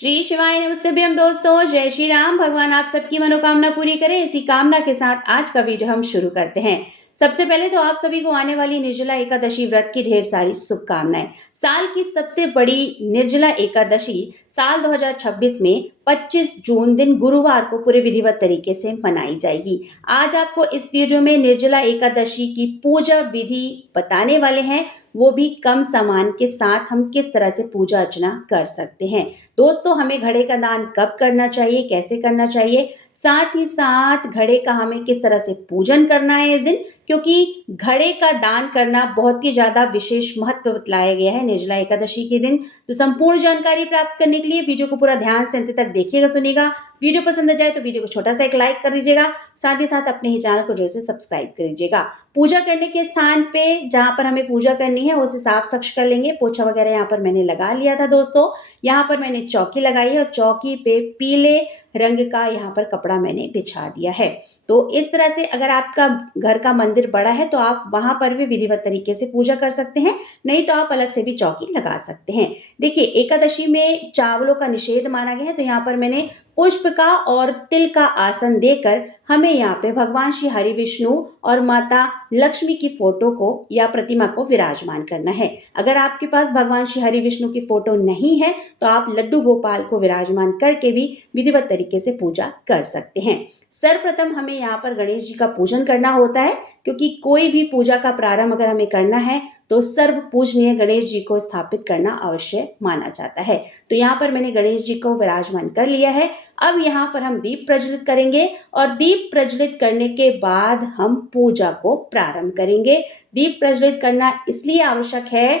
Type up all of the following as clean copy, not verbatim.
श्री शिवाय नमस्तभ्यम दोस्तों, जय श्री राम। भगवान आप सबकी मनोकामना पूरी करें, इसी कामना के साथ आज का वीडियो हम शुरू करते हैं। सबसे पहले तो आप सभी को आने वाली निर्जला एकादशी व्रत की ढेर सारी शुभकामनाएं। साल की सबसे बड़ी निर्जला एकादशी साल 2026 में 25 जून दिन गुरुवार को पूरे विधिवत तरीके से मनाई जाएगी। आज आपको इस वीडियो में निर्जला एकादशी की पूजा विधि बताने वाले हैं, वो भी कम सामान के साथ हम किस तरह से पूजा अर्चना कर सकते हैं। दोस्तों, हमें घड़े का दान कब करना चाहिए, कैसे करना चाहिए, साथ ही साथ घड़े का हमें किस तरह से पूजन करना है इस दिन, क्योंकि घड़े का दान करना बहुत ही ज्यादा विशेष महत्व बतलाया गया है निर्जला एकादशी के दिन। तो संपूर्ण जानकारी प्राप्त करने के लिए वीडियो को पूरा ध्यान से अंत तक देखिएगा, सुनिएगा। वीडियो पसंद आ जाए तो वीडियो को छोटा सा एक लाइक कर दीजिएगा, साथ ही साथ अपने ही चैनल को जरूर से सब्सक्राइब कर दीजिएगा। पूजा करने के स्थान पे जहाँ पर हमें पूजा करनी है उसे साफ स्वच्छ कर लेंगे। पोछा वगैरह यहाँ पर मैंने लगा लिया था दोस्तों। यहाँ पर मैंने चौकी लगाई है और चौकी पे पीले रंग का यहाँ पर कपड़ा मैंने बिछा दिया है। तो इस तरह से अगर आपका घर का मंदिर बड़ा है तो आप वहां पर भी विधिवत तरीके से पूजा कर सकते हैं, नहीं तो आप अलग से भी चौकी लगा सकते हैं। देखिए, एकादशी में चावलों का निषेध माना गया है, तो यहाँ पर मैंने पुष्प का और तिल का आसन देकर हमें यहाँ पे भगवान श्री हरि विष्णु और माता लक्ष्मी की फोटो को या प्रतिमा को विराजमान करना है। अगर आपके पास भगवान श्री हरि विष्णु की फोटो नहीं है तो आप लड्डू गोपाल को विराजमान करके भी विधिवत तरीके से पूजा कर सकते हैं। सर्वप्रथम हमें यहाँ पर गणेश जी का पूजन करना होता है, क्योंकि कोई भी पूजा का प्रारंभ अगर हमें करना है तो सर्व पूजनीय गणेश जी को स्थापित करना अवश्य माना जाता है। तो यहाँ पर मैंने गणेश जी को विराजमान कर लिया है। अब यहाँ पर हम दीप प्रज्वलित करेंगे और दीप प्रज्वलित करने के बाद हम पूजा को प्रारंभ करेंगे। दीप प्रज्वलित करना इसलिए आवश्यक है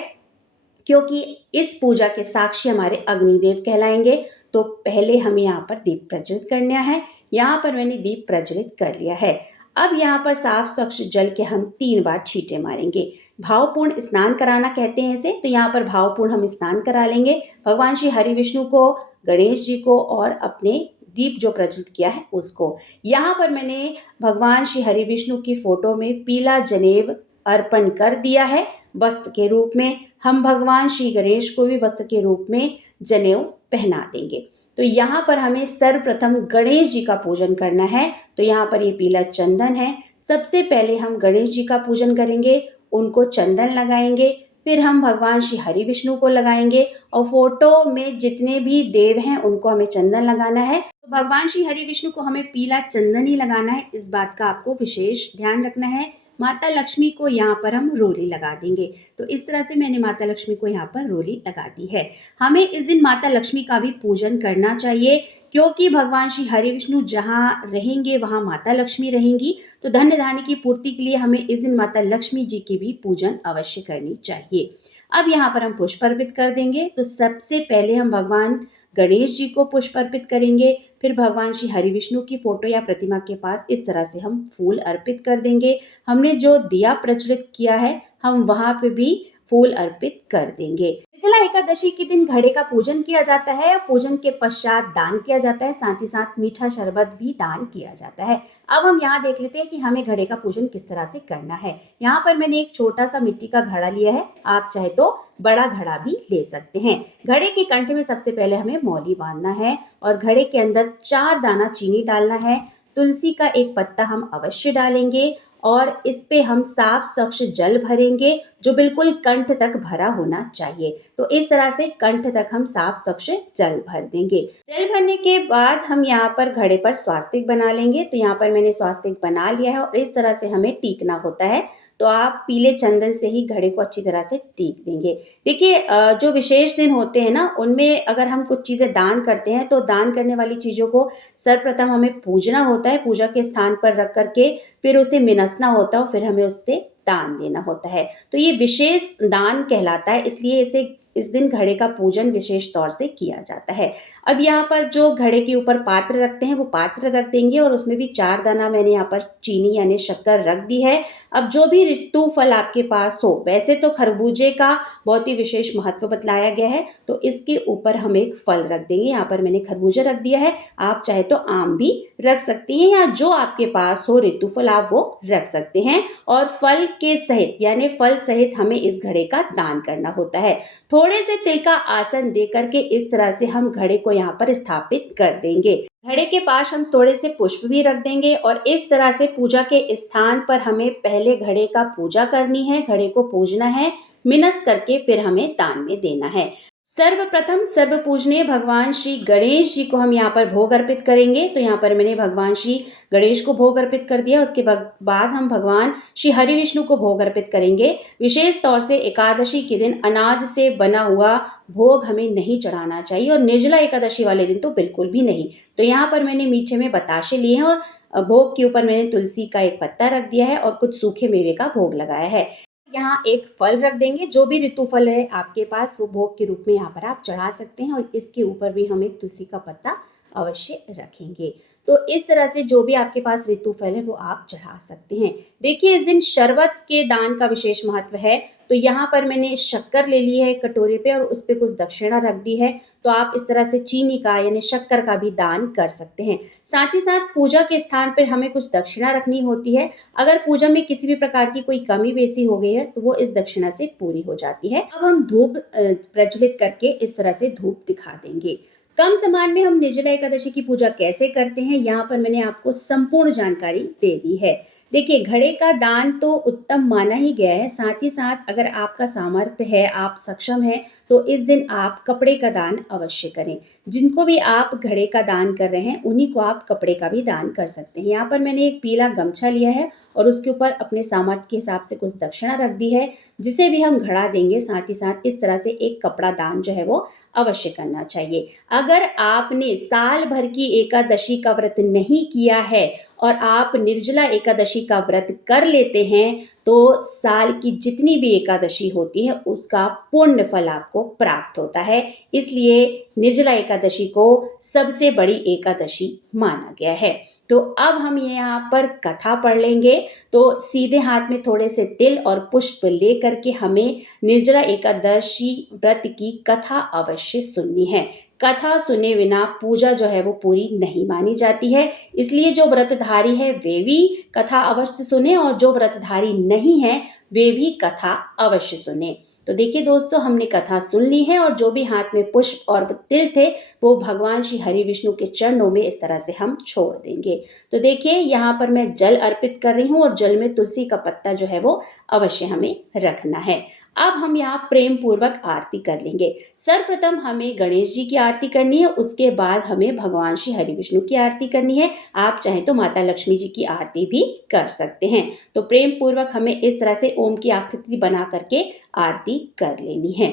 क्योंकि इस पूजा के साक्षी हमारे अग्निदेव कहलाएंगे। तो पहले हमें यहाँ पर दीप प्रज्वलित करना है। यहाँ पर मैंने दीप प्रज्वलित कर लिया है। अब यहाँ पर साफ स्वच्छ जल के हम 3 बार छींटे मारेंगे। भावपूर्ण स्नान कराना कहते हैं इसे, तो यहाँ पर भावपूर्ण हम स्नान करा लेंगे भगवान श्री हरि विष्णु को, गणेश जी को और अपने दीप जो प्रज्वलित किया है उसको। यहाँ पर मैंने भगवान श्री हरि विष्णु की फोटो में पीला जनेव अर्पण कर दिया है वस्त्र के रूप में। हम भगवान श्री गणेश को भी वस्त्र के रूप में जनेऊ पहना देंगे। तो यहाँ पर हमें सर्वप्रथम गणेश जी का पूजन करना है। तो यहाँ पर ये पीला चंदन है। सबसे पहले हम गणेश जी का पूजन करेंगे, उनको चंदन लगाएंगे, फिर हम भगवान श्री हरि विष्णु को लगाएंगे और फोटो में जितने भी देव हैं उनको हमें चंदन लगाना है। तो भगवान श्री हरि विष्णु को हमें पीला चंदन ही लगाना है, इस बात का आपको विशेष ध्यान रखना है। माता लक्ष्मी को यहाँ पर हम रोली लगा देंगे। तो इस तरह से मैंने माता लक्ष्मी को यहाँ पर रोली लगा दी है। हमें इस दिन माता लक्ष्मी का भी पूजन करना चाहिए, क्योंकि भगवान श्री हरि विष्णु जहाँ रहेंगे वहाँ माता लक्ष्मी रहेंगी। तो धन्य धान्य की पूर्ति के लिए हमें इस दिन माता लक्ष्मी जी की भी पूजन अवश्य करनी चाहिए। अब यहाँ पर हम पुष्प अर्पित कर देंगे। तो सबसे पहले हम भगवान गणेश जी को पुष्प अर्पित करेंगे, फिर भगवान श्री हरि विष्णु की फोटो या प्रतिमा के पास इस तरह से हम फूल अर्पित कर देंगे। हमने जो दिया प्रज्वलित किया है हम वहां पे भी फूल अर्पित कर देंगे। निर्जला एकादशी के दिन घड़े का पूजन किया जाता है। पूजन के पश्चात दान किया जाता है, साथ ही साथ मीठा शरबत भी दान किया जाता है। अब हम यहाँ देख लेते हैं कि हमें घड़े का पूजन किस तरह से करना है। यहाँ पर मैंने एक छोटा सा मिट्टी का घड़ा लिया है, आप चाहे तो बड़ा घड़ा भी ले सकते हैं। घड़े के कंठ में सबसे पहले हमें मौली बांधना है और घड़े के अंदर 4 दाना चीनी डालना है। तुलसी का एक पत्ता हम अवश्य डालेंगे और इस पे हम साफ स्वच्छ जल भरेंगे जो बिल्कुल कंठ तक भरा होना चाहिए। तो इस तरह से कंठ तक हम साफ स्वच्छ जल भर देंगे। जल भरने के बाद हम यहाँ पर घड़े पर स्वास्तिक बना लेंगे। तो यहाँ पर मैंने स्वास्तिक बना लिया है और इस तरह से हमें टीकना होता है। तो आप पीले चंदन से ही घड़े को अच्छी तरह से टीक देंगे। देखिए, जो विशेष दिन होते हैं ना उनमें अगर हम कुछ चीजें दान करते हैं तो दान करने वाली चीजों को सर्वप्रथम हमें पूजना होता है, पूजा के स्थान पर रख करके फिर उसे मिनसना होता है और फिर हमें उससे दान देना होता है। तो ये विशेष दान कहलाता है, इसलिए इस दिन घड़े का पूजन विशेष तौर से किया जाता है। अब यहाँ पर जो घड़े के ऊपर पात्र रखते हैं वो पात्र रख देंगे और उसमें भी 4 दाना मैंने यहाँ पर चीनी यानी शक्कर रख दी है। अब जो भी ऋतु फल आपके पास हो, वैसे तो खरबूजे का बहुत ही विशेष महत्व बतलाया गया है, तो इसके ऊपर हम एक फल रख देंगे। यहाँ पर मैंने खरबूजा रख दिया है, आप चाहे तो आम भी रख सकती हैं या जो आपके पास हो ऋतु फल आप वो रख सकते हैं। और फल के सहित यानी फल सहित हमें इस घड़े का दान करना होता है। थोड़े थोड़े से तिल का आसन दे करके इस तरह से हम घड़े को यहाँ पर स्थापित कर देंगे। घड़े के पास हम थोड़े से पुष्प भी रख देंगे और इस तरह से पूजा के स्थान पर हमें पहले घड़े का पूजा करनी है, घड़े को पूजना है, मिनस करके फिर हमें दान में देना है। सर्वप्रथम सर्व पूजनीय भगवान श्री गणेश जी को हम यहाँ पर भोग अर्पित करेंगे। तो यहाँ पर मैंने भगवान श्री गणेश को भोग अर्पित कर दिया। उसके बाद हम भगवान श्री हरि विष्णु को भोग अर्पित करेंगे। विशेष तौर से एकादशी के दिन अनाज से बना हुआ भोग हमें नहीं चढ़ाना चाहिए और निर्जला एकादशी वाले दिन तो बिल्कुल भी नहीं। तो यहाँ पर मैंने मीठे में बताशे लिए हैं और भोग के ऊपर मैंने तुलसी का एक पत्ता रख दिया है और कुछ सूखे मेवे का भोग लगाया है। यहाँ एक फल रख देंगे, जो भी ऋतु फल है आपके पास वो भोग के रूप में यहाँ पर आप चढ़ा सकते हैं और इसके ऊपर भी हम एक तुलसी का पत्ता अवश्य रखेंगे। तो इस तरह से जो भी आपके पास ऋतु फल है वो आप चढ़ा सकते हैं। देखिए इस दिन शरबत के दान का विशेष महत्व है। तो यहाँ पर मैंने शक्कर ले ली है एक कटोरे पे और उस पे कुछ दक्षिणा रख दी है। तो आप इस तरह से चीनी का यानी शक्कर का भी दान कर सकते हैं। साथ ही साथ पूजा के स्थान पर हमें कुछ दक्षिणा रखनी होती है। अगर पूजा में किसी भी प्रकार की कोई कमी बेसी हो गई है तो वो इस दक्षिणा से पूरी हो जाती है। अब हम धूप प्रज्वलित करके इस तरह से धूप दिखा देंगे। कम समय में हम निर्जला एकादशी की पूजा कैसे करते हैं, यहाँ पर मैंने आपको संपूर्ण जानकारी दे दी है। देखिए घड़े का दान तो उत्तम माना ही गया है। साथ ही साथ अगर आपका सामर्थ्य है, आप सक्षम हैं, तो इस दिन आप कपड़े का दान अवश्य करें। जिनको भी आप घड़े का दान कर रहे हैं उन्हीं को आप कपड़े का भी दान कर सकते हैं। यहाँ पर मैंने एक पीला गमछा लिया है और उसके ऊपर अपने सामर्थ्य के हिसाब से कुछ दक्षिणा रख दी है, जिसे भी हम घड़ा देंगे। साथ ही साथ इस तरह से एक कपड़ा दान जो है वो अवश्य करना चाहिए। अगर आपने साल भर की एकादशी का व्रत नहीं किया है और आप निर्जला एकादशी का व्रत कर लेते हैं तो साल की जितनी भी एकादशी होती है उसका पूर्ण फल आपको प्राप्त होता है। इसलिए निर्जला एकादशी को सबसे बड़ी एकादशी माना गया है। तो अब हम यहाँ पर कथा पढ़ लेंगे। तो सीधे हाथ में थोड़े से तिल और पुष्प ले करके हमें निर्जला एकादशी व्रत की कथा अवश्य सुननी है। कथा सुने बिना पूजा जो है वो पूरी नहीं मानी जाती है। इसलिए जो व्रतधारी है वे भी कथा अवश्य सुने और जो व्रतधारी नहीं है वे भी कथा अवश्य सुने। तो देखिए दोस्तों हमने कथा सुन ली है और जो भी हाथ में पुष्प और तिल थे वो भगवान श्री हरि विष्णु के चरणों में इस तरह से हम छोड़ देंगे। तो देखिए यहाँ पर मैं जल अर्पित कर रही हूँ और जल में तुलसी का पत्ता जो है वो अवश्य हमें रखना है। अब हम यहाँ प्रेम पूर्वक आरती कर लेंगे। सर्वप्रथम हमें गणेश जी की आरती करनी है, उसके बाद हमें भगवान श्री हरि विष्णु की आरती करनी है। आप चाहें तो माता लक्ष्मी जी की आरती भी कर सकते हैं। तो प्रेम पूर्वक हमें इस तरह से ओम की आकृति बना करके आरती कर लेनी है।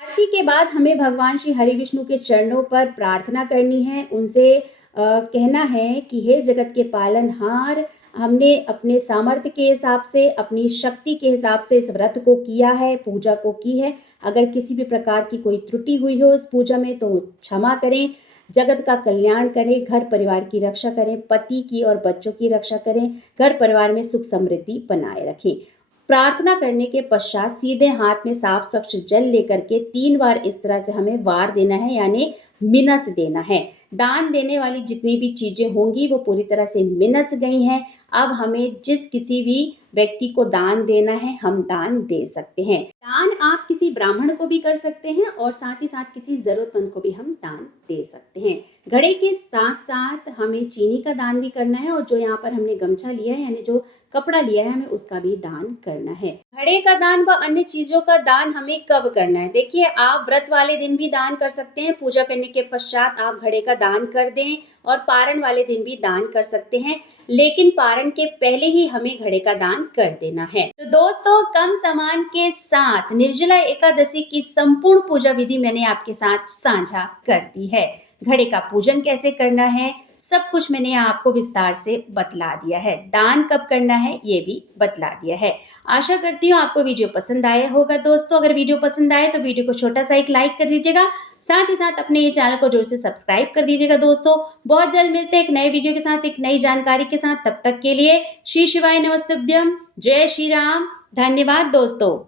आरती के बाद हमें भगवान श्री हरि विष्णु के चरणों पर प्रार्थना करनी है। उनसे कहना है कि हे जगत के पालनहार, हमने अपने सामर्थ्य के हिसाब से, अपनी शक्ति के हिसाब से इस व्रत को किया है, पूजा को की है। अगर किसी भी प्रकार की कोई त्रुटि हुई हो इस पूजा में तो क्षमा करें। जगत का कल्याण करें, घर परिवार की रक्षा करें, पति की और बच्चों की रक्षा करें, घर परिवार में सुख समृद्धि बनाए रखें। प्रार्थना करने के पश्चात सीधे हाथ में साफ स्वच्छ जल लेकर के 3 बार इस तरह से हमें वार देना है यानी मिनस देना है। दान देने वाली जितनी भी चीजें होंगी वो पूरी तरह से मिनस गई हैं। अब हमें जिस किसी भी व्यक्ति को दान देना है हम दान दे सकते हैं। दान आप किसी ब्राह्मण को भी कर सकते हैं और साथ ही साथ किसी जरूरतमंद को भी हम दान दे सकते हैं। घड़े के साथ साथ हमें चीनी का दान भी करना है और जो यहाँ पर हमने गमछा लिया है यानी जो कपड़ा लिया है हमें उसका भी दान करना है। घड़े का दान व अन्य चीजों का दान हमें कब करना है? देखिए आप व्रत वाले दिन भी दान कर सकते हैं। पूजा करने के पश्चात आप घड़े का दान कर दें और पारण वाले दिन भी दान कर सकते हैं, लेकिन पारण के पहले ही हमें घड़े का दान कर देना है। तो दोस्तों कम सामान के साथ निर्जला एकादशी की संपूर्ण पूजा विधि मैंने आपके साथ साझा कर दी है। घड़े का पूजन कैसे करना है सब कुछ मैंने आपको विस्तार से बतला दिया है। दान कब करना है ये भी बतला दिया है। आशा करती हूँ आपको वीडियो पसंद आया होगा। दोस्तों अगर वीडियो पसंद आए तो वीडियो को छोटा सा एक लाइक कर दीजिएगा, साथ ही साथ अपने ये चैनल को जोर से सब्सक्राइब कर दीजिएगा। दोस्तों बहुत जल्द मिलते हैं एक नए वीडियो के साथ, एक नई जानकारी के साथ। तब तक के लिए श्री शिवाय नमस्तुभ्यम, जय श्री राम, धन्यवाद दोस्तों।